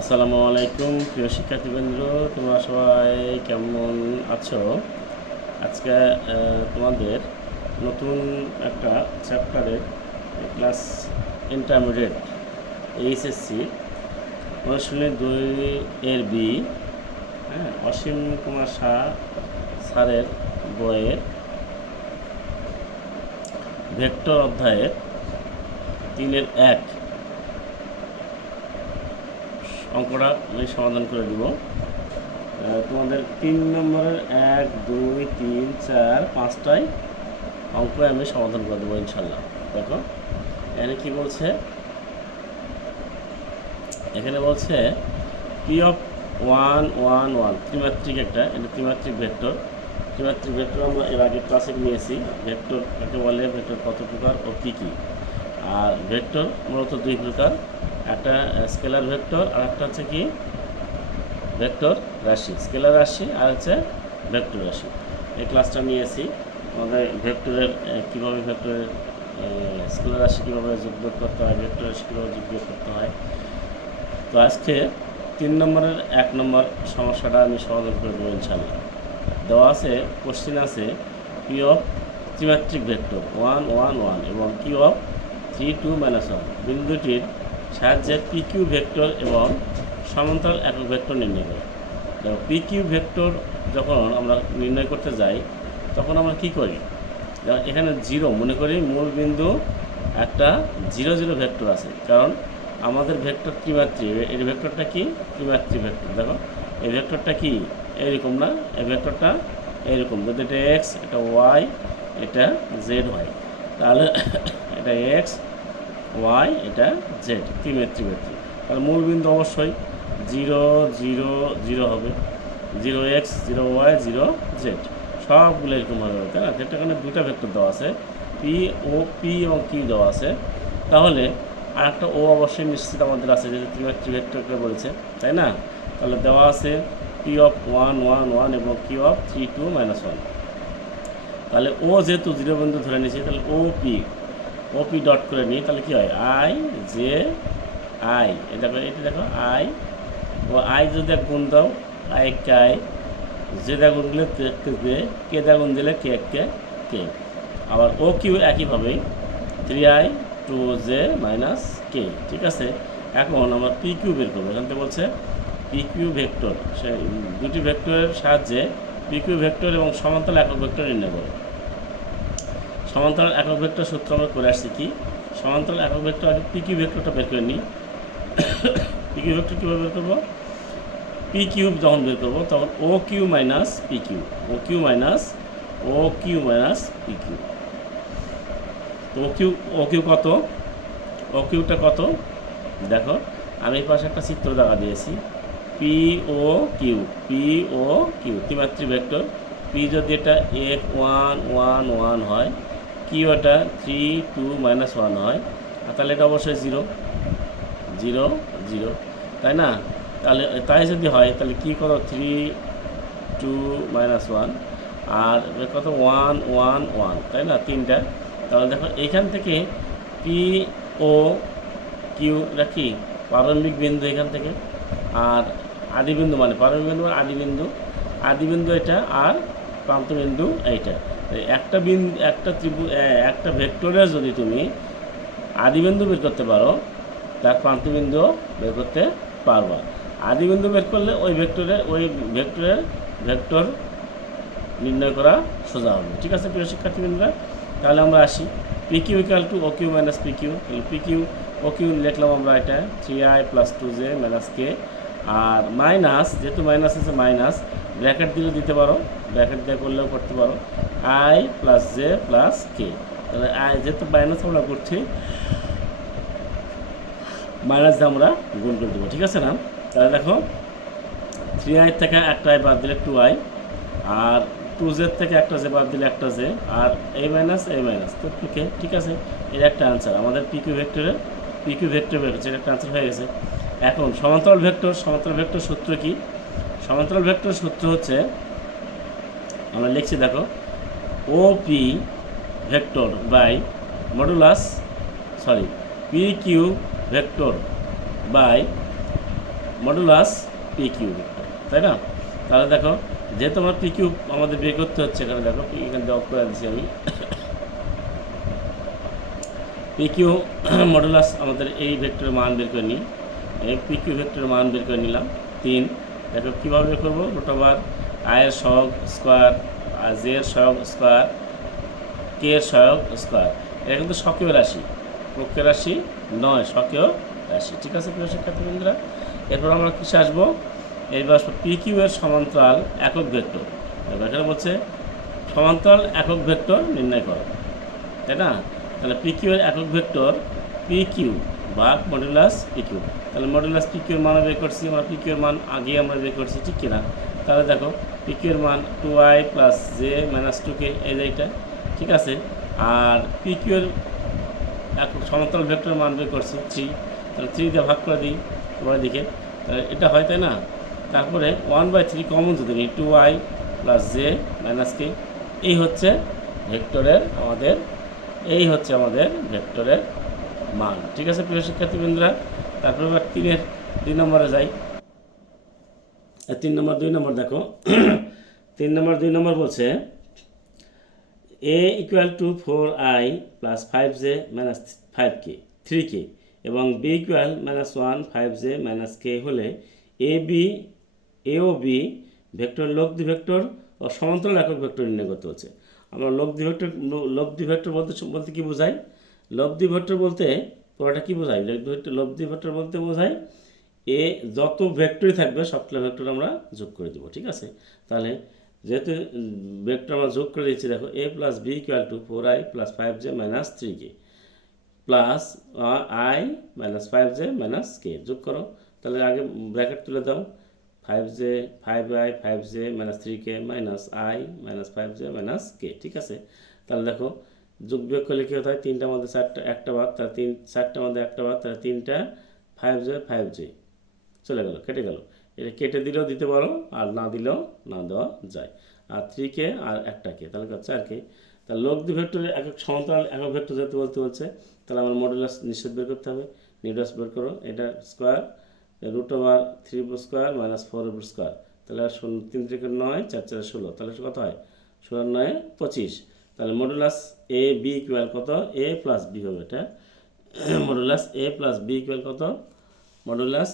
আসসালামু আলাইকুম প্রিয় শিক্ষার্থীবৃন্দ, তোমরা সবাই কেমন আছো? আজকে তোমাদের নতুন একটা চ্যাপ্টারের ক্লাস ইন্টারমিডিয়েট এইচএসসি অনুশীলনী 2 এর বি, অসীম কুমার শাহ স্যারের বইয়ের ভেক্টর অধ্যায়ের 3-1 অঙ্কটা আমি সমাধান করে দিব। তোমাদের 3 নম্বরের 1, 2, 3, 4, 5টায় অঙ্ক আমি সমাধান করে দেবো ইনশাল্লাহ। দেখো এখানে কি বলছে, এখানে বলছে পি অফ 1, 1, 1 ত্রিমাত্রিক এটা ত্রিমাত্রিক ভেক্টর। ত্রিমাত্রিক ভেক্টর আমরা এর আগে ক্লাসে নিয়েছি। ভেক্টর কাকে বলে, ভেক্টর কত প্রকার ও কী কী। আর ভেক্টর মূলত 2 প্রকার, একটা স্কেলার ভেক্টর আর একটা হচ্ছে কি ভেক্টর রাশি, স্কেলার রাশি আর হচ্ছে ভেক্টর রাশি। এই ক্লাসটা নিয়েছি আমাদের ভেক্টরের কীভাবে ভেক্টরের স্কেলার রাশি কীভাবে যোগ বিয়োগ করতে হয়, ভেক্টর রাশি কীভাবে যোগ বিয়োগ করতে হয়। তো আজকে 3 নম্বরের 1 নম্বর সমস্যাটা আমি সমাধান করে দেবো ইনশাল্লাহ। দেওয়া আছে, কোশ্চিন আছে পি অফ ত্রিমাত্রিক ভেক্টর 1, 1, 1 এবং কিউ অফ 3, 2, -1 বিন্দুটির সাহায্যে পিকিউ ভেক্টর এবং সমান্তরাল একক ভেক্টর নির্ণয় করে। দেখো পিকিউ ভেক্টর যখন আমরা নির্ণয় করতে যাই তখন আমরা কি করি, এখানে 0 মনে করি মূল বিন্দু একটা 0, 0 ভেক্টর আছে, কারণ আমাদের ভেক্টর ত্রিমাত্রিক। এই ভেক্টরটা কি ত্রিমাত্রিক ভেক্টর। দেখো এই ভেক্টরটা কি এইরকম না, এই ভেক্টরটা এইরকম, যদি এটা এক্স, এটা ওয়াই, এটা জেড হয়, তাহলে এটা এক্স, ওয়াই, এটা জেড, ত্রিমাত্রিক ভেক্টর। তাহলে মূল বিন্দু অবশ্যই 0, 0, 0 হবে, 0x, 0y, 0z সবগুলো এরকম হবে, তাই না? যেটা এখানে 2টা ভেক্টর দেওয়া আছে, পি ও পি এবং কিউ দেওয়া আছে, তাহলে আর একটা ও অবশ্যই নিশ্চিত আমাদের আছে, যেহেতু ত্রিমাত্রিক ভেক্টরকে বলেছে, তাই না? তাহলে দেওয়া আছে পি অফ 1, 1, 1 এবং কিউ অফ 3, 2, -1। তাহলে ও যেহেতু 0 বিন্দু ধরে নিয়েছি, তাহলে ওপি ডট করে নিই, তাহলে কী হয় আই জে আই, এটা দেখো আই ও আই যদি এক গুণ দাও আই কে আই, জে দা গুণ দিলে কে দা গুণ দিলে কে কে। আবার ও কিউ একইভাবেই 3i, 2j - কে, ঠিক আছে। এখন আমরা পি কিউ বের করবো। এখান থেকে বলছে পি কিউ ভেক্টর, সে 2টি ভেক্টরের সাহায্যে পি কিউ ভেক্টর এবং সমান্তরাল একক ভেক্টর নির্ণয় করো। সমান্তরাল একক ভেক্টর সূত্র আমরা করে আসছি কি, সমান্তরাল একক ভেক্টর আগে পি কিউ ভেক্টরটা বের করে নিই। পি কিউ ভেক্টর কীভাবে বের করবো, পি কিউব যখন বের করবো তখন ও Q minus P Q, O Q minus P Q. তো ও কিউ কত, ও কিউটা কত দেখো, আমি এই পাশে একটা চিত্র দেখা দিয়েছি, পি ও কিউ ত্রিমাত্রিক ভেক্টর। পি যদি এটা 1, 1, 1, 1 হয়, কিউ এটা 3, 2, -1 হয়, আর তাহলে এটা অবশ্যই 0, 0, 0, তাই না? তাহলে তাই যদি হয় তাহলে কি কত 3, 2, -1 আর কত 1, 1, 1, তাই না? 3টা। তাহলে দেখো এইখান থেকে পি ও কিউ রাখি প্রারম্ভিক বিন্দু এখান থেকে, আর আদি বিন্দু মানে প্রারম্ভিক বিন্দু মানে আদি বিন্দু এটা, আর প্রান্ত বিন্দু এইটা। একটা একটা ভেক্টরের যদি তুমি আদি বিন্দু বের করতে পারো, তার প্রান্ত বিন্দু বের করতে পারবা। আদি বিন্দু বের করলে ওই ভেক্টরের ভেক্টর নির্ণয় করা সোজা হবে, ঠিক আছে প্রিয় শিক্ষার্থীবৃন্দরা। তাহলে আমরা আসি P Q equal to O Q minus P Q. তাহলে পি কিউ ও কিউ লিখলাম আমরা এটা 3i + 2j - কে, আর মাইনাস, যেহেতু মাইনাস আছে মাইনাস ব্র্যাকেট দিলেও দিতে পারো, ব্র্যাকেট দিয়ে করলেও করতে পারো, i + j + কে। তাহলে আই যেহেতু মাইনাস আমরা করছি, মাইনাস দিয়ে আমরা গুণ করে দেবো, ঠিক আছে না? তাহলে দেখো 3i থেকে একটা i বাদ দিলে 2i, আর 2j থেকে একটা j বাদ দিলে একটা j, আর a মাইনাস তো কে, ঠিক আছে। এর একটা আনসার আমাদের পিকিউ ভেক্টর বের হচ্ছে, একটা আনসার হয়ে গেছে। এখন সমান্তরাল ভেক্টর সূত্র কি, সমান্তরাল ভেক্টর সূত্র হচ্ছে আমরা লিখছি, দেখো O P vector by modulus P Q vector by modulus P Q vector, তাই না? তাহলে দেখো, যেহেতু আমরা পি কিউ আমাদের বের করতে হচ্ছে, এখানে দেখো এখানে জব করে দিচ্ছি আমি পি কিউ মডুলাস আমাদের এই ভেক্টরের মান বের করে নিই। এই পি কিউ ভেক্টরের মান বের করে নিলাম 3। দেখো কীভাবে বের করবো, √, আয়ের সহগ স্কোয়ার আর জে এর সহগ স্কোয়ার কে এর সহগ স্কোয়ার। এটা কিন্তু স্বকীয় রাশি, পক্ষের রাশি নয়, স্বকীয় রাশি। ঠিক আছে প্রিয় শিক্ষার্থীবৃন্দরা, এরপর আমরা কিসে আসবো, এইবার আসবো পি কিউ এর সমান্তরাল একক ভেক্টর। এখানে বলছে সমান্তরাল একক ভেক্টর নির্ণয় করো, তাই না? তাহলে পি কিউ এর একক ভেক্টর পি কিউ ভাগ মডুলাস পি কিউ। তাহলে মডুলাস পি কিউ এর মান বের করছি আমরা, পি কিউ এর মান আগে আমরা বের করছি, ঠিক কিনা? তাহলে দেখো পি কিউ এর মান 2i + j - 2k, এই যে এইটা, ঠিক আছে। আর পি কিউ এর একক সমান্তরাল ভেক্টরের মান বের করছি 3, তাহলে 3 দিয়ে ভাগ করে দিই উপরের দিকে, তাহলে এটা হয়, তাই না? তারপরে 1/3 কমন যদি নিই, 2i + j - k, এই হচ্ছে ভেক্টরের আমাদের, এই হচ্ছে আমাদের ভেক্টরের মান। ঠিক আছে প্রিয় শিক্ষার্থীবৃন্দরা, তারপরে এবার 3-এর 2 নম্বরে যাই। 3 নম্বর 2 নম্বর দেখো 3 নম্বর 2 নম্বর বলছে a = 4i + 5j - 5k 3k এবং b = -1 5j - k হলে a ও b ভেক্টর লব্ধি ভেক্টর ও সমান্তরাল একক ভেক্টর নির্ণয় করতে হচ্ছে। আমরা লব্ধি ভেক্টর বলতে কি বোঝাই? লব্ধি ভেক্টর বলতে পুরোটা কি বোঝায়? লব্ধি ভেক্টর বলতে বোঝায় এ যত ভেক্টরই থাকবে সবগুলো ভেক্টর আমরা যোগ করে দেবো, ঠিক আছে। তাহলে যেহেতু ভেক্টর আমরা যোগ করে দিচ্ছি, দেখো a + b = 4i + 5j - 3k plus i - 5j - k যোগ করো। তাহলে আগে ব্র্যাকেট তুলে দাও, 5j 5i 5j - 3k - i - 5j - k, ঠিক আছে। তাহলে দেখো যোগ বিয়োগ করলে কী হতে হয়, 3টার মধ্যে 4টা একটা বাদ, তাহলে 4টার মধ্যে একটা বাদ, তাহলে 3টা 5j চলে গেল, কেটে গেল। এটা কেটে দিলেও দিতে পারো আর না দিলেও না দেওয়া যায়। আর 3k আর একটা কে, তাহলে 4k। তাহলে লব্ধি ভেক্টরের একক সমান্তরাল একক ভেক্টর যেহেতু বলছে, তাহলে আমার মডুলাস নিশ্চিত বের করতে হবে। মডুলাস বের করো, এটা স্কোয়ার √3² - 4² তাহলে 3 থেকে 9, 4 4 16, তাহলে কত হয়? 16 9 25। তাহলে মডুলাস এ বি ইকুয়াল কত? a + b হবে এটা। মডুলাস a + b ইকুয়াল কত? মডুলাস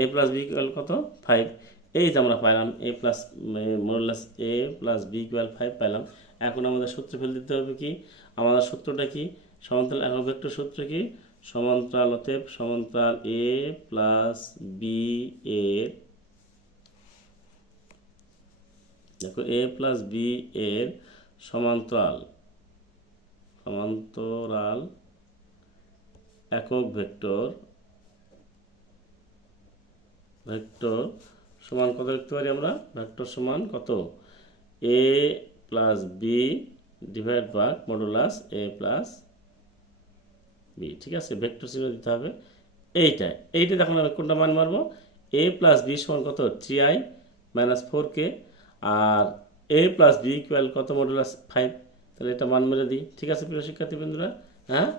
a + b ইকুয়াল কত? 5। এই যে আমরা পাইলাম মডুলাস a + b ইকুয়াল 5 পাইলাম। এখন আমাদের সূত্র ফেলে দিতে হবে কি? আমাদের সূত্রটা কি? সমান্তরাল একক ভেক্টর সূত্র কি? সমান্তরাল অতএব সমান্তরাল a + b এর, দেখো a + b এর সমান্তরাল একক ভেক্টর সমান কত লিখতে পারি আমরা? ভেক্টর সমান কত? a + b divide by modulus a + b, ঠিক আছে। ভেক্টর চিহ্ন দিতে হবে। এইটা দেখুন আমি কোনটা মান মারবো? a + b সমান কত? 3i - 4k আর a + b ইকুয়াল কত? মডুলাস 5। তাহলে এটা মান মেরে দিই, ঠিক আছে প্রিয় শিক্ষার্থীবৃন্দরা। হ্যাঁ,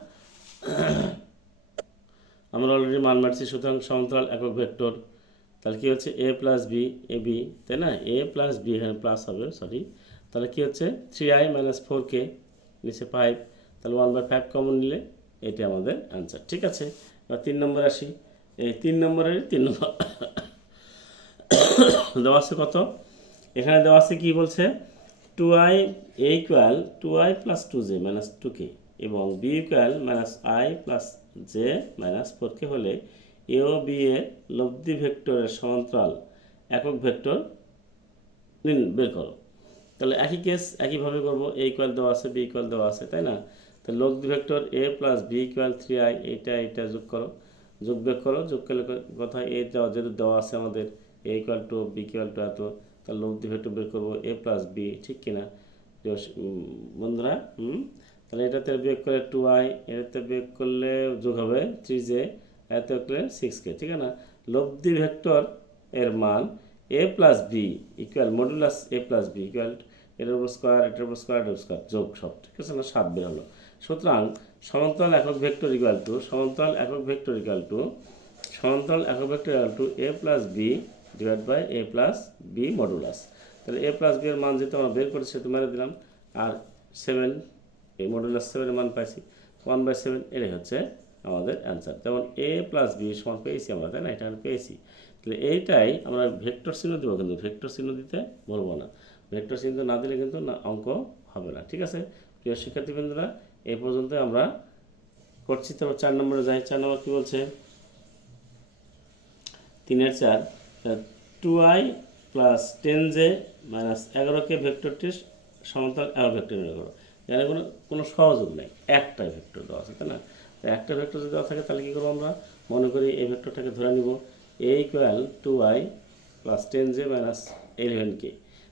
আমরা অলরেডি মান মারছি। সুতরাং সমান্তরাল একক ভেক্টর, তাহলে কী হচ্ছে? a + b a b, তাই না? a + b এখানে প্লাস হবে, সরি। তাহলে কী হচ্ছে? 3i - 4k নিচে 5, তাহলে 1/5 কমন নিলে এটি আমাদের অ্যান্সার, ঠিক আছে। এবার 3 নম্বর আসি। এই 3 নম্বরের 3 নম্বর দেওয়া আছে কত? এখানে দেওয়া আছে কি বলছে? 2i a = 2i + 2j - 2k এবং b = -i + j - 4k হলে a ও b এর লব্ধি ভেক্টরের সমান্তরাল একক ভেক্টর বের করো। তাহলে একই কেস একইভাবে করবো। a ইকুয়াল দেওয়া আছে, b ইকুয়াল দেওয়া আছে, তাই না? তাহলে লব্ধি ভেক্টর a + b = 3i, এইটা যোগ করো, যোগ বিয়োগ করো। যোগ করলে কথা যেহেতু দেওয়া আছে আমাদের a = b = এত, তাহলে লব্ধি ভেক্টর বের করবো a + b, ঠিক কিনা বন্ধুরা? তাহলে এটাতে বিয়োগ করলে 2i, এটাতে বিয়োগ করলে যোগ হবে 3j, এতে করলে 6k, ঠিক আছে না? লব্ধি ভেক্টর এর মান a + b equal modulus a + b equal এটার উপর স্কোয়ার, এটার উপর স্কোয়ার, এটার স্কোয়ার যোগ সব, ঠিক আছে না? 7 বের হলো। সুতরাং সমান্তরাল একক ভেক্টর ইকুয়াল টু সমান্তরাল একক vector equal to A plus B divide by A plus B modulus. তাহলে এ প্লাস বি এর মান যেহেতু আমরা বের করেছি সেটা মেরে দিলাম, আর 7 এই মডুলাস 7 এর মান পাইছি 1/7, এটাই হচ্ছে আমাদের অ্যান্সার। যেমন এ প্লাস বি সমান পেয়েছি আমরা, তাই না? এটা আমরা পেয়েছি। তাহলে এইটাই আমরা ভেক্টর চিহ্ন দেবো, কিন্তু ভেক্টর চিহ্ন দিতে বলবো না। ভেক্টর চিহ্ন না দিলে কিন্তু না অঙ্ক হবে না, ঠিক আছে? প্রিয় শিক্ষার্থীবৃন্দরা, এই পর্যন্ত আমরা করছি। তারপর 4 নম্বরে যাই। 4 নম্বর কী বলছে? 3-4 2i প্লাস 10j মাইনাস 11কে ভেক্টরটির সমান্তরাল একক ভেক্টর নির্ণয় করো। এখানে কোনো সহযোগ নেই, একটাই ভেক্টর দেওয়া আছে, তাই না? একটা ভেক্টর যদি দেওয়া থাকে তাহলে কী করবো আমরা? মনে করি এই ভেক্টরটাকে ধরে নিব a equal 2i plus 10j minus 11k।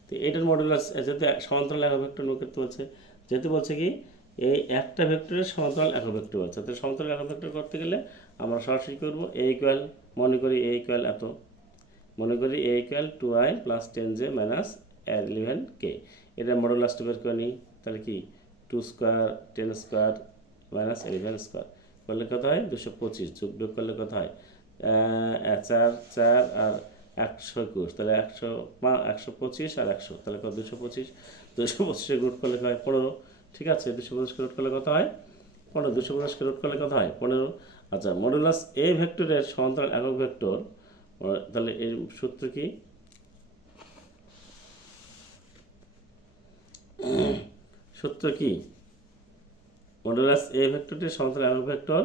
তো এটার মডুলাস যেহেতু সমান্তরাল একক ভেক্টর নিয়োগ করতে বলছে, যেহেতু বলছে কি এই একটা ভেক্টরের সমান্তরাল একক ভেক্টর বলছে, তো সমান্তরাল একক ভেক্টর করতে গেলে আমরা সরাসরি করবো a ইকুয়াল, মনে করি a ইকুয়াল এত, মনে করি a equal 2i plus 10j minus 11k। এটার মডুলাসটা বের করে নিই, তাহলে কি 2 স্কোয়ার 10 স্কোয়ার মাইনাস 11 স্কোয়ার করলে কত হয়? 225। যোগ বিয়োগ করলে কত হয়? 4 4 আর 121, তাহলে 125 আর 100, তাহলে কত? 225। 225 রুট করলে হয় 15, ঠিক আছে? 225 রুট করলে কত হয়? 15। 225 রুট করলে কত হয়? 15। আচ্ছা, মডুলাস এ ভেক্টরের সমান্তরাল একক ভেক্টর, তাহলে এর সূত্র কি? সূত্র কি? মডুলাস এ ভেক্টরটির সমান্তরাল একক ভেক্টর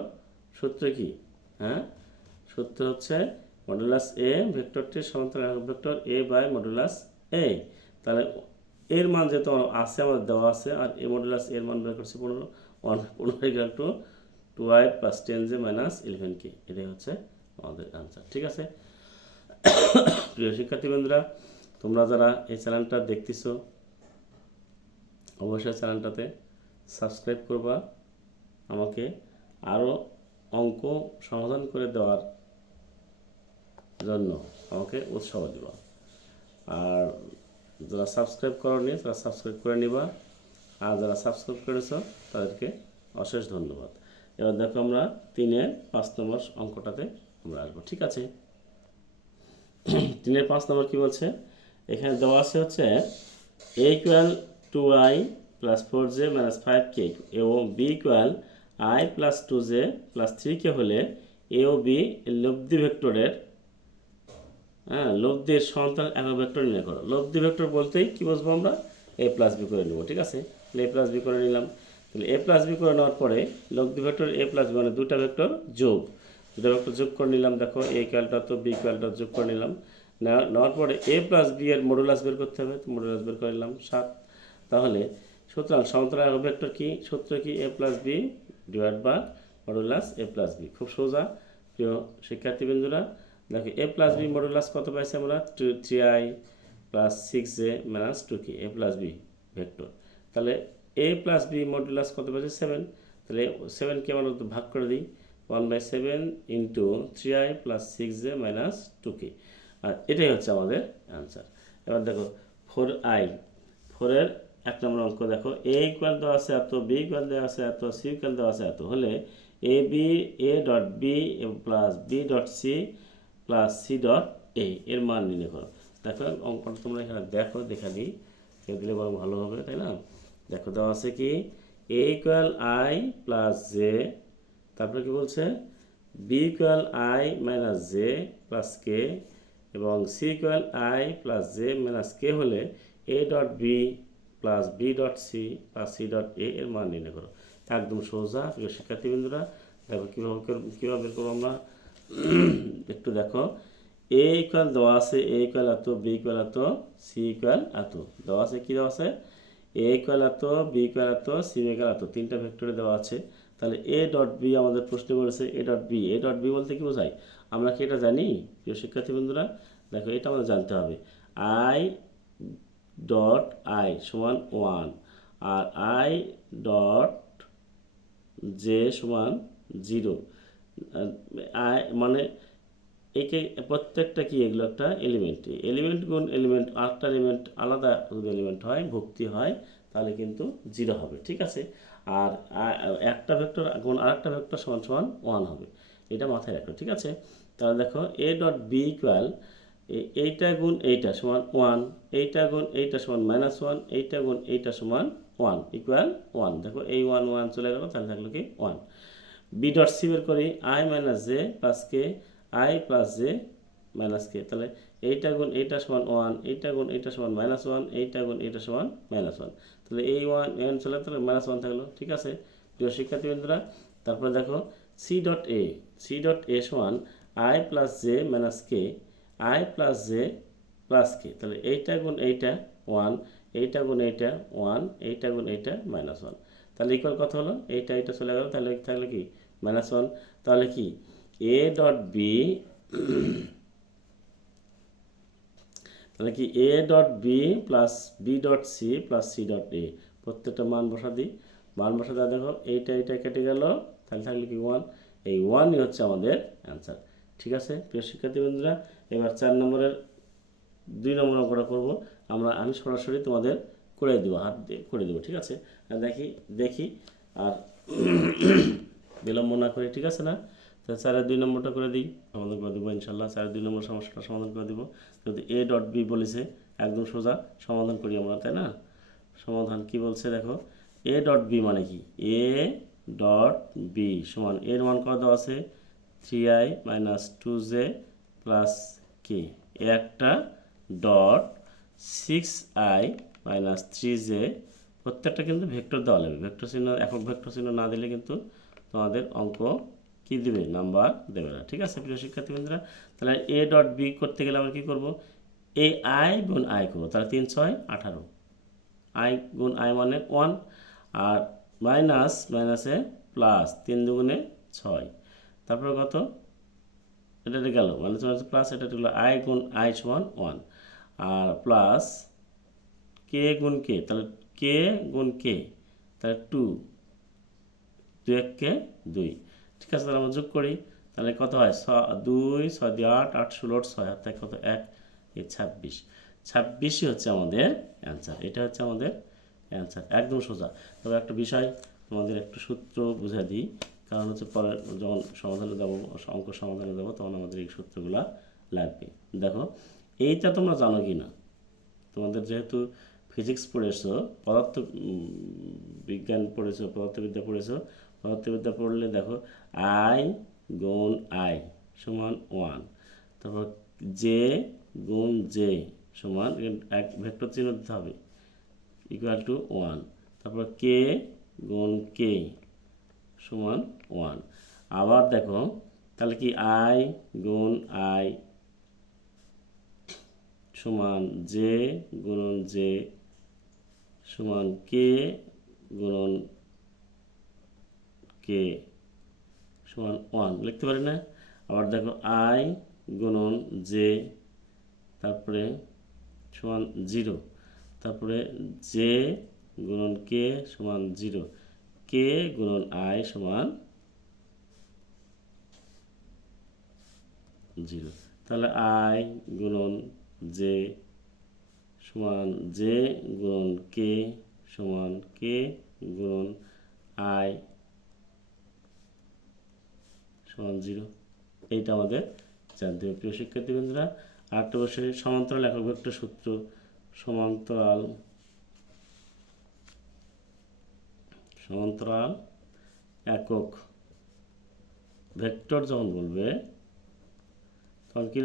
সূত্র কি? হ্যাঁ, সূত্র হচ্ছে মডুলাস এ ভেক্টরটির সমান্তরাল একক vector A by modulus A. তাহলে এর মান যেহেতু আছে আমাদের দেওয়া আছে, আর এ মডুলাস এর মান বের করছে 15, 15 equal to 2i plus 10j minus 11k। এটাই হচ্ছে আমাদের আনসার, ঠিক আছে? প্রিয় শিক্ষার্থীবৃন্দরা, তোমরা যারা এই চ্যানেলটা দেখতেছো অবশ্যই চ্যানেলটাতে সাবস্ক্রাইব করবা, আমাকে আরও অঙ্ক সমাধান করে দেওয়ার জন্য আমাকে উৎসাহ দিবা। আর যারা সাবস্ক্রাইব করোনি তারা সাবস্ক্রাইব করে নিবা, আর যারা সাবস্ক্রাইব করেছো তাদেরকে অশেষ ধন্যবাদ। এবার দেখো আমরা 3-এর 5 নম্বর অঙ্কটাতে আমরা আসবো, ঠিক আছে? 3-এর 5 নম্বর কী বলছে? এখানে দেওয়া আছে হচ্ছে a equal 2i plus 4j minus 5k এবং b equal i plus 2j plus 3k হলে a ও b লব্ধি ভেক্টরের লব্ধির সমান্তরাল একক ভেক্টর নির্ণয় করো। লব্ধি ভেক্টর বলতেই কী বুঝবো আমরা? a প্লাস b করে নেব, ঠিক আছে? তাহলে a প্লাস b করে নিলাম। তাহলে a প্লাস b করে নেওয়ার পরে লব্ধি ভেক্টর a প্লাস b মানে দুটা ভেক্টর যোগ, দুটা ভেক্টর যোগ করে নিলাম। দেখো a ইকুয়ালটা তো b ইকুয়ালটা যোগ করে নিলাম। নেওয়ার পরে a প্লাস b এর মডুলাস বের করতে হবে, তো মডুলাস বের করে নিলাম 7। তাহলে সুতরাং সমান্তরাল একক ভেক্টর কি? সূত্র কি? a plus b divide by modulus a plus b। খুব সোজা প্রিয় শিক্ষার্থীবৃন্দরা। দেখো a প্লাস b মডুলাস কত পাইছি আমরা? 3i plus 6j minus 2k a plus b vector. তাহলে a প্লাস b মডুলাস কত পাইছি? 7। তাহলে 7কে আমরা ভাগ করে দিই, 1/7 into 3i plus 6j minus 2k। আর এটাই হচ্ছে আমাদের অ্যান্সার। এবার দেখো 4i, 4-এর 1 নম্বর অঙ্ক দেখো, a ইকুয়াল দেওয়া আছে এত, b ইকুয়াল দেওয়া আছে এত, c ইকুয়াল দেওয়া আছে এত হলে a dot b plus b dot c plus c dot a এর মান নির্ণয় করো। দেখো অঙ্কটা তোমরা এখানে দেখো, দেখা দিই, দিলে বরং ভালো হবে, তাই না? দেখো দেওয়া আছে কি a equal i plus j, তারপরে কি বলছে b equal i minus j plus k এবং c equal i plus j minus k হলে a dot b plus b dot c plus c dot a এর মান নির্ণয় করো। একদম সোজা প্রিয় শিক্ষার্থীবৃন্দরা। দেখো কীভাবে বের করবো আমরা, একটু দেখো। a ইকুয়াল দেওয়া আছে a ইকুয়াল এত, b ইকুয়াল এত, c ইকুয়াল এত দেওয়া আছে। কী দেওয়া আছে? a ইকুয়াল এত, b ইকুয়াল এত, c ইকুয়াল এত, তিনটা ভেক্টরে দেওয়া আছে। তাহলে a ডট b আমাদের প্রশ্নে বলেছে a dot b। a dot b বলতে কি বোঝায়? আমরা কি এটা জানি প্রিয় শিক্ষার্থীবৃন্দরা? দেখো এটা আমাদের জানতে হবে। i ডট i সমান 1 আর i ডট j সমান 0। i মানে একে প্রত্যেকটা কি, এগুলো একটা এলিমেন্ট, এলিমেন্ট গুণ এলিমেন্ট, আরেকটা এলিমেন্ট আলাদা যদি এলিমেন্ট হয়, ভুক্তি হয়, তাহলে কিন্তু 0 হবে, ঠিক আছে? আর একটা ভেক্টর গুণ আরেকটা ভেক্টর সমান সমান 1 হবে। এটা মাথায় রাখো, ঠিক আছে? তাহলে দেখো এ ডট বি ইকুয়াল এইটা গুণ এইটা সমান 1, এইটা গুণ এইটা সমান -1, এইটা গুণ এইটা সমান 1 ইকুয়াল 1। দেখো এই 1 1 চলে গেল, তাহলে থাকলো কি 1। বি ডট সি বের করি I minus J plus K, I plus J minus K. তাহলে এইটা গুণ এইটা সমান 1, এইটা গুণ এইটা সমান -1, এইটা গুণ এইটা সমান -1। তাহলে এই 1 চলে, তাহলে -1 থাকলো, ঠিক আছে প্রিয় শিক্ষার্থীবৃন্দরা। তারপরে দেখো C dot A, C dot A সমান I plus J minus K, I plus J plus K. তাহলে এইটা গুণ এইটা 1, এইটা গুণ এইটা 1, এইটা গুণ এইটা -1। তাহলে ইকুয়াল কত হলো? এইটা এইটা চলে গেল, তাহলে থাকলে কি -1। তাহলে কি এ ডট বি তাহলে কি A dot B plus B dot C plus C dot A, প্রত্যেকটা মান বসা দিই। মান বসা দেওয়া দেখো এইটা এইটা কেটে গেল, তাহলে থাকলে কি 1। এই 1ই হচ্ছে আমাদের অ্যান্সার, ঠিক আছে প্রিয় শিক্ষার্থীবৃন্দরা। এবার 4 নম্বরের 2 নম্বর অঙ্কটা করবো আমি সরাসরি তোমাদের করে দেবো, হাত দিয়ে করে দেবো, ঠিক আছে? দেখি দেখি আর বিলম্ব না করি, ঠিক আছে না? তো 4-এর 2 নম্বরটা করে দিই, সমাধান করে দেবো ইনশাল্লাহ। 4-এর 2 নম্বর সমস্যাটা সমাধান করে দেবো। যদি এ ডট বি বলেছে একদম সোজা সমাধান করি আমরা, তাই না? সমাধান কি বলছে দেখো, এ ডট বি মানে কি, এ ডট বি সমান এর মান কত দেওয়া আছে 3i মাইনাস 2j প্লাস কে, একটা ডট 6i মাইনাস 3j, প্রত্যেকটা কিন্তু ভেক্টর দেওয়া লাগবে। ভেক্টর চিহ্ন, একক ভেক্টর চিহ্ন না দিলে কিন্তু তোমাদের অঙ্ক কি দিবে, নাম্বার দেবে না, ঠিক আছে প্রিয় শিক্ষার্থীবৃন্দরা। তাহলে এ ডট বি করতে গেলে আমরা কী করবো, এই আই গুণ আই করবো, তাহলে 3 6 18, আই গুণ আই মানে 1, আর মাইনাস মাইনাসে প্লাস 3 দুগুণে 6, তারপরে কত এটা গেল মাইনাস মাইনাস প্লাস, এটা গেলো আই গুণ আই সমান 1, আর প্লাস কে গুণ কে, তাহলে কে গুণ কে, তাহলে 2, 2 1 কে 2, ঠিক আছে। তাহলে আমরা যোগ করি, তাহলে কত হয় 2 6 দিয়ে 8, 8 16 6, আর তাই কত 1 এই 26, 26ই হচ্ছে আমাদের অ্যান্সার। এটা হচ্ছে আমাদের অ্যান্সার, একদম সোজা। তবে একটা বিষয় তোমাদের একটু সূত্র বুঝিয়ে দিই, কারণ হচ্ছে পরে যখন সমাধানে দেবো, অঙ্ক সমাধানে দেবো, তখন আমাদের এই সূত্রগুলো লাগবে। দেখো এইটা তোমরা জানো কি না, তোমাদের যেহেতু ফিজিক্স পড়েছো, পদার্থ বিজ্ঞান পড়েছো, পদার্থবিদ্যা পড়েছো, পদার্থবিদ্যা পড়লে দেখো আই গুণ আই সমান 1, তারপর জে গুণ জে সমান এক ভেক্টর চিহ্ন দিতে হবে ইকুয়াল টু 1, তারপর কে গুণ কে সমান 1। আবার দেখো তাহলে কি আই গুণ আই সমান জে গুণন জে সমান কে গুণন কে সমান 1 লিখতে পারি না? আবার দেখো আই গুণন জে তারপরে সমান 0, তারপরে জে গুণন কে সমান 0, কে গুণন আই সমান 0। তাহলে আই গুণন জে সমান জে গুণন কে সমান কে গুণন আই সমান 0। এইটা আমাদের জানতে হবে প্রিয় শিক্ষার্থীবৃন্দরা। আরেকটা বিষয় সমান্তরাল একক ভেক্টর সূত্র, সমান্তরাল একক ভেক্টর যখন বলবে তখন কি